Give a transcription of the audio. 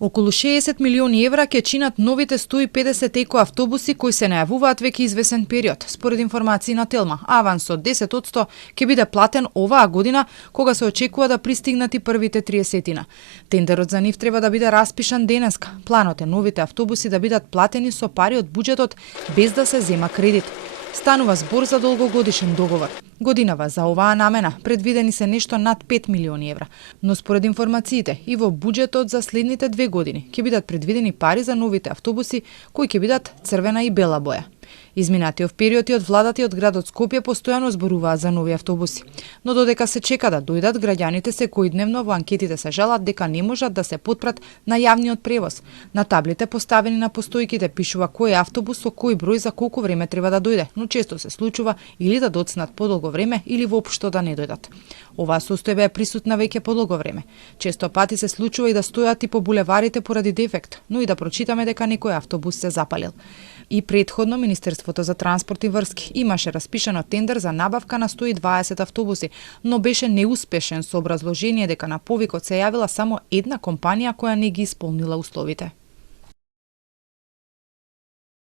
Околу 60 милиони евра ќе чинат новите 150 екоавтобуси кои се најавуваат веќе извесен период. Според информации на Телма, авансот 10% ќе биде платен оваа година, кога се очекува да пристигнат и првите 30-тина. Тендерот за нив треба да биде распишан денеска. Планот е новите автобуси да бидат платени со пари од буџетот без да се зема кредит. Станува збор за долгогодишен договор. Годинава за оваа намена предвидени се нешто над 5 милиони евра, но според информациите и во буџетот за следните 2 години ќе бидат предвидени пари за новите автобуси кои ќе бидат црвена и бела боја. Изминатиот период и од владата и од градот Скопје постојано зборуваат за нови автобуси, но додека се чека да дојдат, граѓаните секојдневно во анкетите се жалат дека не можат да се потпрат на јавниот превоз. На таблите поставени на постојките пишува кој автобус со кој број за колку време треба да дојде, но често се случува или да доцнат подолго време или воопшто да не дојдат. Оваа состојба е присутна веќе подолго време. Често пати се случува и да стојат и по булеварите поради дефект, но и да прочитаме дека некој автобус се запалил. И претходно Министерството за транспорт и врски имаше распишано тендер за набавка на 120 автобуси, но беше неуспешен со образложение дека на повикот се јавила само една компанија која не ги исполнила условите.